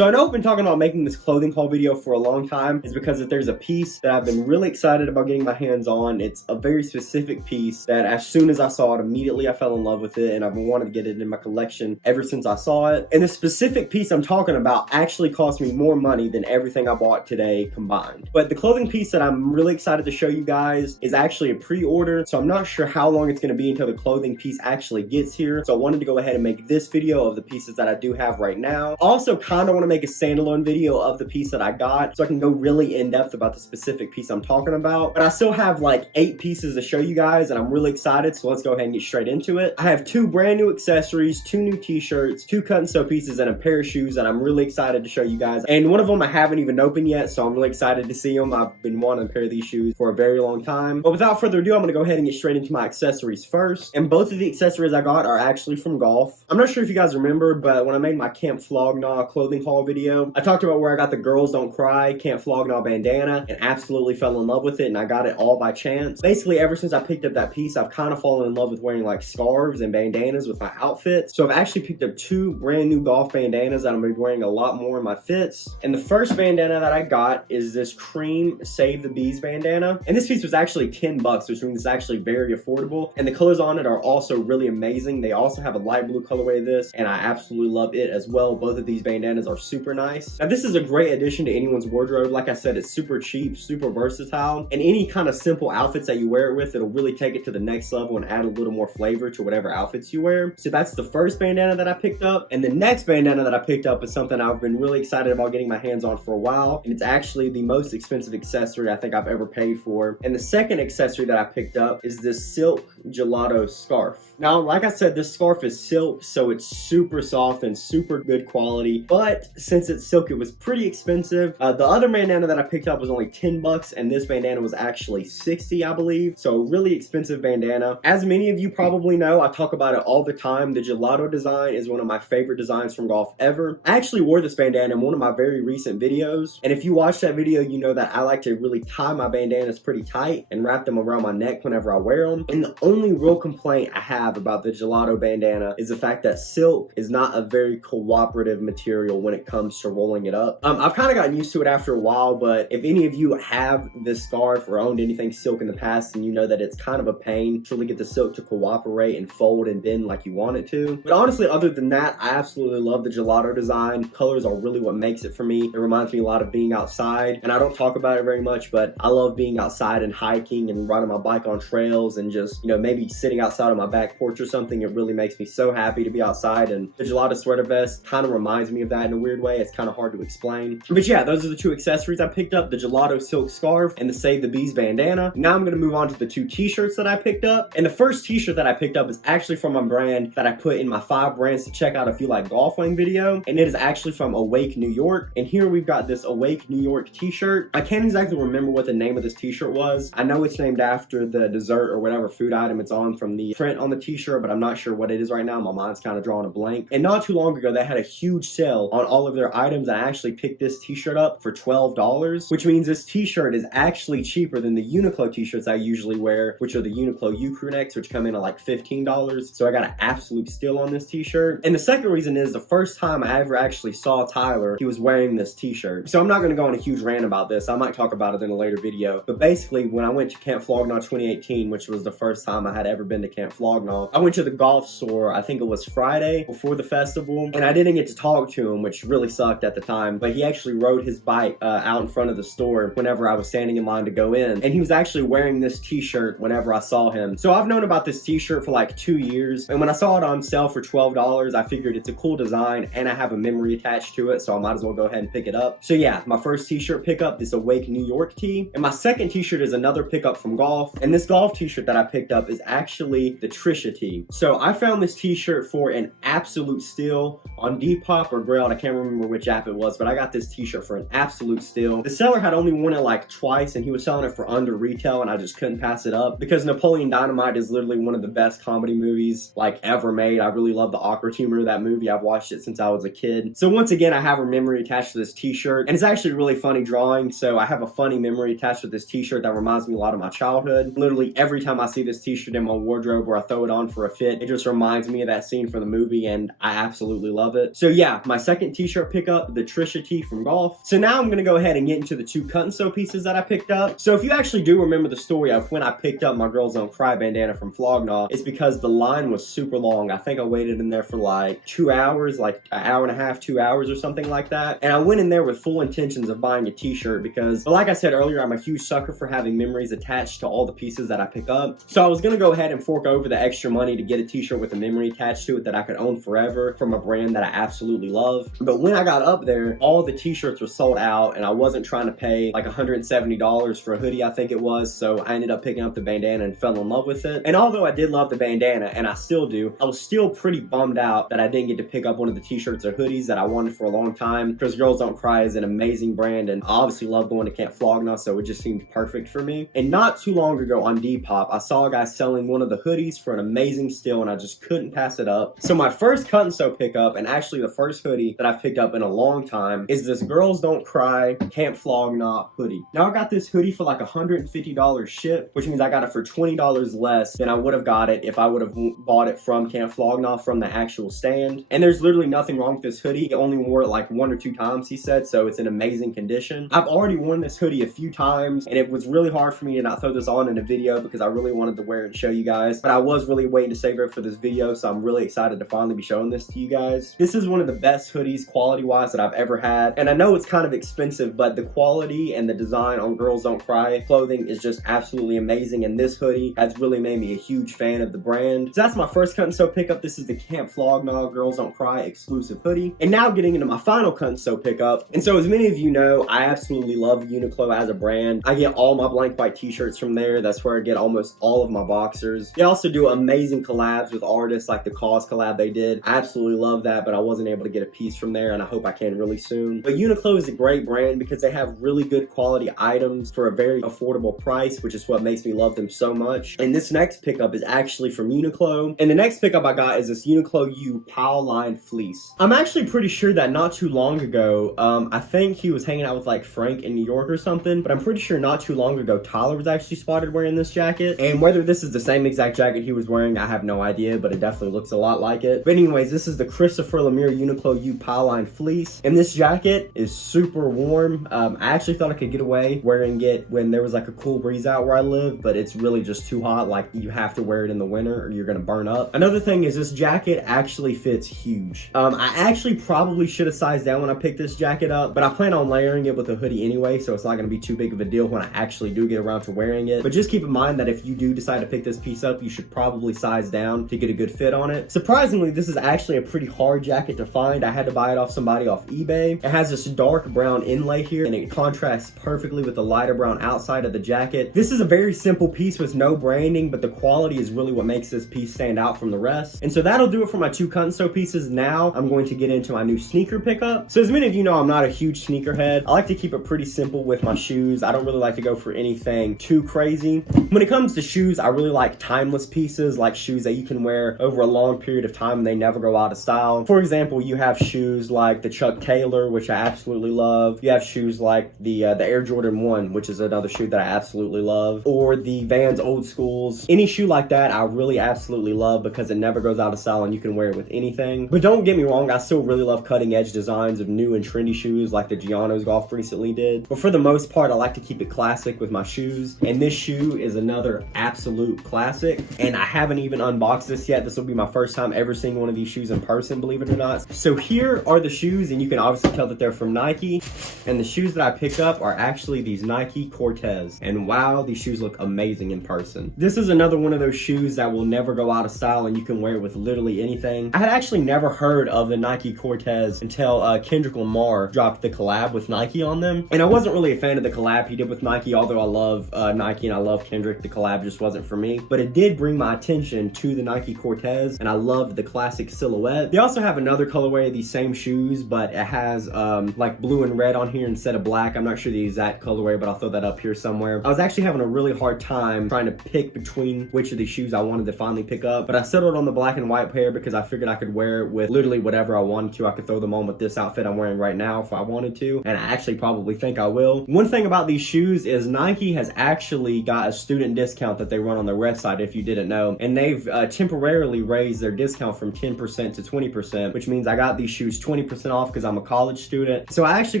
So I know I've been talking about making this clothing haul video for a long time. It's because if there's a piece that I've been really excited about getting my hands on, it's a very specific piece that as soon as I saw it, immediately I fell in love with it, and I've been wanting to get it in my collection ever since I saw it. And the specific piece I'm talking about actually cost me more money than everything I bought today combined. But the clothing piece that I'm really excited to show you guys is actually a pre-order, so I'm not sure how long it's going to be until the clothing piece actually gets here. So I wanted to go ahead and make this video of the pieces that I do have right now. Also kind of want to make a standalone video of the piece that I got so I can go really in depth about the specific piece I'm talking about. But I still have like 8 pieces to show you guys, and I'm really excited, so let's go ahead and get straight into it. I have 2 brand new accessories, 2 new t-shirts, 2 cut and sew pieces, and a pair of shoes that I'm really excited to show you guys. And one of them I haven't even opened yet, so I'm really excited to see them. I've been wanting a pair of these shoes for a very long time. But without further ado, I'm gonna go ahead and get straight into my accessories first. And both of the accessories I got are actually from golf. I'm not sure if you guys remember, but when I made my Camp Flog Gnaw clothing haul video, I talked about where I got the Girls Don't Cry Camp Flog Gnaw bandana and absolutely fell in love with it, and I got it all by chance. Basically, ever since I picked up that piece, I've kind of fallen in love with wearing like scarves and bandanas with my outfits. So I've actually picked up 2 brand new golf bandanas that I'm gonna be wearing a lot more in my fits. And the first bandana that I got is this cream Save the Bees bandana. And this piece was actually 10 bucks, which means it's actually very affordable. And the colors on it are also really amazing. They also have a light blue colorway of this, and I absolutely love it as well. Both of these bandanas are super nice. Now this is a great addition to anyone's wardrobe. Like I said, it's super cheap, super versatile, and any kind of simple outfits that you wear it with, it'll really take it to the next level and add a little more flavor to whatever outfits you wear. So that's the first bandana that I picked up. And the next bandana that I picked up is something I've been really excited about getting my hands on for a while, and it's actually the most expensive accessory I think I've ever paid for. And the second accessory that I picked up is this silk gelato scarf. Now, like I said, this scarf is silk, so it's super soft and super good quality, but since it's silk, it was pretty expensive. The other bandana that I picked up was only 10 bucks, and this bandana was actually 60, I believe. So really expensive bandana. As many of you probably know, I talk about it all the time. The gelato design is one of my favorite designs from golf ever. I actually wore this bandana in one of my very recent videos, and if you watch that video, you know that I like to really tie my bandanas pretty tight and wrap them around my neck whenever I wear them. And the only real complaint I have about the gelato bandana is the fact that silk is not a very cooperative material when it comes to rolling it up. I've kind of gotten used to it after a while, but if any of you have this scarf or owned anything silk in the past, then you know that it's kind of a pain to really get the silk to cooperate and fold and bend like you want it to. But honestly, other than that, I absolutely love the gelato design. Colors are really what makes it for me. It reminds me a lot of being outside, and I don't talk about it very much, but I love being outside and hiking and riding my bike on trails and just, you know, maybe sitting outside on my back porch or something. It really makes me so happy to be outside, and the gelato sweater vest kind of reminds me of that in a weird way. It's kind of hard to explain. But yeah, those are the 2 accessories I picked up, the gelato silk scarf and the Save the Bees bandana. Now I'm going to move on to the 2 t-shirts that I picked up. And the first t-shirt that I picked up is actually from a brand that I put in my 5 brands to check out if you like golf Wang video, and it is actually from AwakeNY. And here we've got this AwakeNY t-shirt. I can't exactly remember what the name of this t-shirt was. I know it's named after the dessert or whatever food item it's on from the print on the t-shirt, but I'm not sure what it is right now. My mind's kind of drawing a blank. And not too long ago, they had a huge sale on all of their items, and I actually picked this t-shirt up for $12, which means this t-shirt is actually cheaper than the Uniqlo t-shirts I usually wear, which are the Uniqlo crew necks, which come in at like $15. So I got an absolute steal on this t-shirt. And the second reason is the first time I ever actually saw Tyler, he was wearing this t-shirt. So I'm not going to go on a huge rant about this. I might talk about it in a later video. But basically, when I went to Camp Flog Gnaw 2018, which was the first time I had ever been to Camp Flog Gnaw, I went to the golf store, I think it was Friday before the festival, and I didn't get to talk to him, which really sucked at the time, but he actually rode his bike out in front of the store whenever I was standing in line to go in, and he was actually wearing this t-shirt whenever I saw him. So I've known about this t-shirt for like 2 years, and when I saw it on sale for $12, I figured it's a cool design and I have a memory attached to it, so I might as well go ahead and pick it up. So yeah, my first t-shirt pickup is AwakeNY tee, and my second t-shirt is another pickup from golf, and this golf t-shirt that I picked up is actually the Trisha tee. So I found this t-shirt for an absolute steal on Depop or Grailed. I can't remember which app it was, but I got this t-shirt for an absolute steal. The seller had only worn it like twice, and he was selling it for under retail, and I just couldn't pass it up because Napoleon Dynamite is literally one of the best comedy movies like ever made. I really love the awkward humor of that movie. I've watched it since I was a kid. So once again, I have a memory attached to this t-shirt, and it's actually a really funny drawing, so I have a funny memory attached to this t-shirt that reminds me a lot of my childhood. Literally every time I see this t-shirt in my wardrobe or I throw it on for a fit, it just reminds me of that scene from the movie, and I absolutely love it. So yeah, my second t-shirt t-shirt pickup, the Trisha tee from golf. So now I'm gonna go ahead and get into the 2 cut and sew pieces that I picked up. So if you actually do remember the story of when I picked up my Girls Don't Cry bandana from Flognaw, it's because the line was super long. I think I waited in there for like 2 hours, like an hour and a half, 2 hours or something like that. And I went in there with full intentions of buying a t-shirt because, like I said earlier, I'm a huge sucker for having memories attached to all the pieces that I pick up. So I was gonna go ahead and fork over the extra money to get a t-shirt with a memory attached to it that I could own forever from a brand that I absolutely love. But when I got up there, all the t-shirts were sold out and I wasn't trying to pay like $170 for a hoodie, I think it was. So I ended up picking up the bandana and fell in love with it. And although I did love the bandana, and I still do, I was still pretty bummed out that I didn't get to pick up one of the t-shirts or hoodies that I wanted for a long time, because Girls Don't Cry is an amazing brand and I obviously love going to Camp Flognaw, so it just seemed perfect for me. And not too long ago on Depop, I saw a guy selling one of the hoodies for an amazing steal and I just couldn't pass it up. So my first cut and sew pickup, and actually the first hoodie that I've picked up in a long time, is this Girls Don't Cry Camp Flognaw hoodie. Now I got this hoodie for like $150 ship, which means I got it for $20 less than I would have got it if I would have bought it from Camp Flognaw from the actual stand. And there's literally nothing wrong with this hoodie. He only wore it like 1 or 2 times, he said, so it's in amazing condition. I've already worn this hoodie a few times and it was really hard for me to not throw this on in a video because I really wanted to wear it and show you guys, but I was really waiting to save it for this video, so I'm really excited to finally be showing this to you guys. This is one of the best hoodies quality wise that I've ever had, and I know it's kind of expensive, but the quality and the design on Girls Don't Cry clothing is just absolutely amazing, and this hoodie has really made me a huge fan of the brand. So that's my first cut and sew pickup. This is the Camp Flognaw Girls Don't Cry exclusive hoodie. And now getting into my final cut and sew pickup. And so as many of you know, I absolutely love Uniqlo as a brand. I get all my blank white t-shirts from there. That's where I get almost all of my boxers. They also do amazing collabs with artists, like the Cause collab they did. I absolutely love that, but I wasn't able to get a piece from there, and I hope I can really soon. But Uniqlo is a great brand because they have really good quality items for a very affordable price, which is what makes me love them so much. And this next pickup is actually from Uniqlo. And the next pickup I got is this Uniqlo U Pow Line fleece. I'm actually pretty sure that not too long ago, I think he was hanging out with like Frank in New York or something, but I'm pretty sure not too long ago, Tyler was actually spotted wearing this jacket. And whether this is the same exact jacket he was wearing, I have no idea, but it definitely looks a lot like it. But anyways, this is the Christopher Lemire Uniqlo U Pow Line fleece. And this jacket is super warm. I actually thought I could get away wearing it when there was like a cool breeze out where I live, but it's really just too hot. Like, you have to wear it in the winter or you're gonna burn up. Another thing is this jacket actually fits huge. I actually probably should have sized down when I picked this jacket up, but I plan on layering it with a hoodie anyway, so it's not gonna be too big of a deal when I actually do get around to wearing it. But just keep in mind that if you do decide to pick this piece up, you should probably size down to get a good fit on it. Surprisingly, this is actually a pretty hard jacket to find. I had to buy it off somebody off eBay. It has this dark brown inlay here and it contrasts perfectly with the lighter brown outside of the jacket. This is a very simple piece with no branding, but the quality is really what makes this piece stand out from the rest. And so that'll do it for my 2 cut and sew pieces. Now I'm going to get into my new sneaker pickup. So as many of you know, I'm not a huge sneakerhead. I like to keep it pretty simple with my shoes. I don't really like to go for anything too crazy. When it comes to shoes, I really like timeless pieces, like shoes that you can wear over a long period of time and they never go out of style. For example, you have shoes like the Chuck Taylor, which I absolutely love. You have shoes like the Air Jordan 1, which is another shoe that I absolutely love, or the Vans Old Schools. Any shoe like that I really absolutely love because it never goes out of style and you can wear it with anything. But don't get me wrong, I still really love cutting edge designs of new and trendy shoes like the Gianno's Golf recently did. But for the most part, I like to keep it classic with my shoes. And this shoe is another absolute classic. And I haven't even unboxed this yet. This will be my first time ever seeing one of these shoes in person, believe it or not. So here are the shoes, and you can obviously tell that they're from Nike. And the shoes that I picked up are actually these Nike Cortez. And wow, these shoes look amazing in person. This is another one of those shoes that will never go out of style and you can wear it with literally anything. I had actually never heard of the Nike Cortez until Kendrick Lamar dropped the collab with Nike on them. And I wasn't really a fan of the collab he did with Nike, although I love Nike and I love Kendrick. The collab just wasn't for me. But it did bring my attention to the Nike Cortez, and I loved the classic silhouette. They also have another colorway of these same shoes, but it has like blue and red on here instead of black. I'm not sure the exact colorway, but I'll throw that up here somewhere. I was actually having a really hard time trying to pick between which of these shoes I wanted to finally pick up, but I settled on the black and white pair because I figured I could wear it with literally whatever I wanted to. I could throw them on with this outfit I'm wearing right now if I wanted to, and I actually probably think I will. One thing about these shoes is Nike has actually got a student discount that they run on their website, if you didn't know, and they've temporarily raised their discount from 10% to 20%, which means I got these shoes 20% off because I'm a college student. So I actually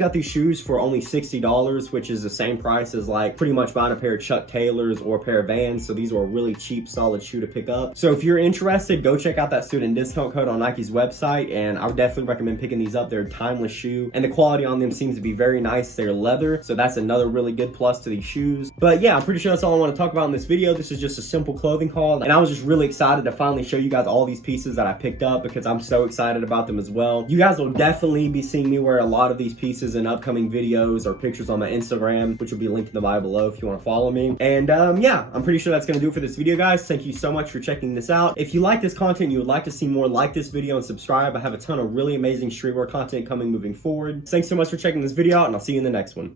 got these shoes for only $60, which is the same price as like pretty much buying a pair of Chuck Taylors or a pair of Vans. So these are a really cheap, solid shoe to pick up. So if you're interested, go check out that student discount code on Nike's website, and I would definitely recommend picking these up. They're a timeless shoe, and the quality on them seems to be very nice. They're leather, so that's another really good plus to these shoes. But yeah, I'm pretty sure that's all I want to talk about in this video. This is just a simple clothing haul, and I was just really excited to finally show you guys all these pieces that I picked up because I'm so excited about them as well. You guys will definitely be seeing me wear a lot of these pieces in upcoming videos or pictures on my Instagram, which will be linked in the bio below if you want to follow me. And yeah, I'm pretty sure that's going to do it for this video, guys. Thank you so much for checking this out. If you like this content and you would like to see more, like this video and subscribe. I have a ton of really amazing streetwear content coming moving forward. Thanks so much for checking this video out, and I'll see you in the next one.